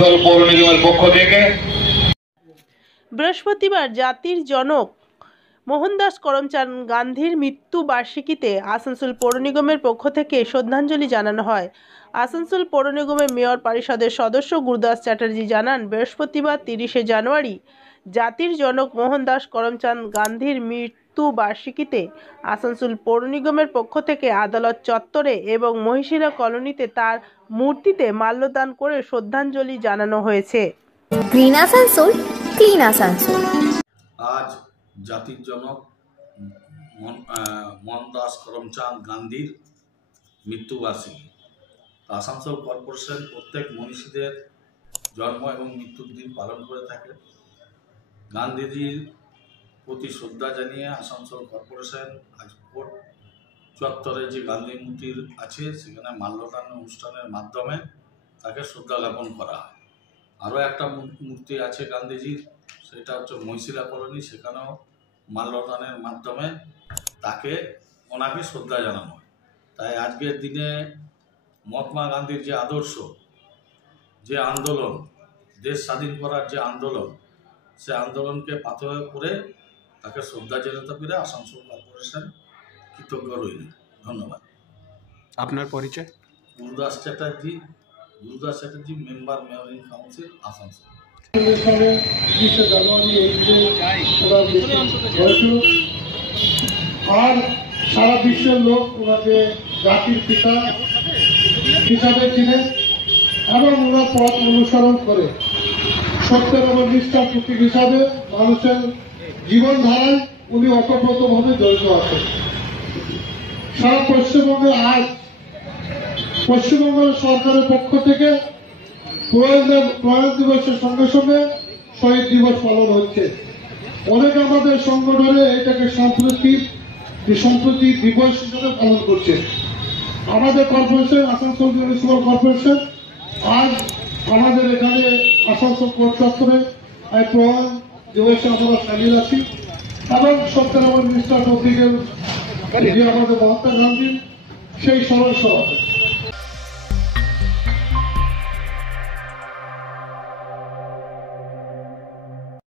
আসানসোল পৌর নিগমের পক্ষ থেকে। বৃহস্পতিবার জাতির জনক মোহনদাস করমচাঁদ গান্ধীর মৃত্যু বার্ষিকীতে আসানসোল পৌর নিগমের পক্ষ থেকে শ্রদ্ধাঞ্জলি জানানো হয়। আসানসোল পৌর নিগমের মেয়র পরিষদের সদস্য গুরুদাস চ্যাটার্জি জানান, বৃহস্পতিবার 30শে জানুয়ারি জাতির জনক মোহনদাস করমচাঁদ গান্ধীর মৃত্যু বার্ষিকীতে আসানসোল পৌর নিগমের পক্ষ থেকে আদালত চত্বরে এবং মহিশিলা কলোনিতে তার মূর্তিতে মাল্যদান করে শ্রদ্ধাঞ্জলি জানানো হয়েছে। Green Asansol, clean Asansol. আজ জাতির জনক মোহনদাস করমচাঁদ গান্ধীর মৃত্যুবার্ষিকী। আসানসোল কর্পোরেশন প্রত্যেক মনীষীদের জন্ম এবং মৃত্যুর দিন পালন করে থাকে। গান্ধীজির প্রতি শ্রদ্ধা জানিয়ে আসানসোল কর্পোরেশন আজ কোর্ট চত্বরে যে গান্ধী মূর্তি আছে সেখানে মাল্যদান অনুষ্ঠানের মাধ্যমে তাকে শ্রদ্ধা জ্ঞাপন করা হয়। আরও একটা মূর্তি আছে গান্ধীজির, সেটা হচ্ছে মহিশিলা কলোনি, সেখানেও মাল্যদানের মাধ্যমে ওনাকে শ্রদ্ধা জানানো হয়। তাই আজকের দিনে মহাত্মা গান্ধীর যে আদর্শ, যে আন্দোলন, দেশ স্বাধীন করার যে আন্দোলন, সে আন্দোলনকে পাথেয় করে তাকে শ্রদ্ধা জানাতে পেরে আসানসোল কর্পোরেশন কৃতজ্ঞ রইল। ধন্যবাদ। আপনার পরিচয়? Gurudas Chatterjee, member mayor in council, Asansol. আর সারা বিশ্বের লোক ওনাকে জাতির পিতা হিসাবে চিনেন এবং ওনার পথ অনুসরণ করে সত্যের এবং নিষ্ঠার প্রতীক হিসাবে মানুষের জীবনধারায় উনি অতপ্রতভাবে জড়িত আছেন। সারা পশ্চিমবঙ্গে আজ পশ্চিমবঙ্গ সরকারের পক্ষ থেকে প্রয়াণ দিবসের সঙ্গে সঙ্গে শহীদ দিবস পালন হচ্ছে। অনেকে আমাদের সংগঠনে এটাকে সম্প্রতি দিবস হিসেবে পালন করছে। আমাদের কর্পোরেশন, আসানসোল মিউনিসিপাল কর্পোরেশন, আজ আমাদের এখানে আসানসোল কোর্ট চত্বরে প্রয়াণ দিবসে আমরা সামিল আছি এবং সত্যের আমার নিষ্ঠার প্রতীকের যে আমাদের মহাত্মা গান্ধী সেই স্মরণ সভা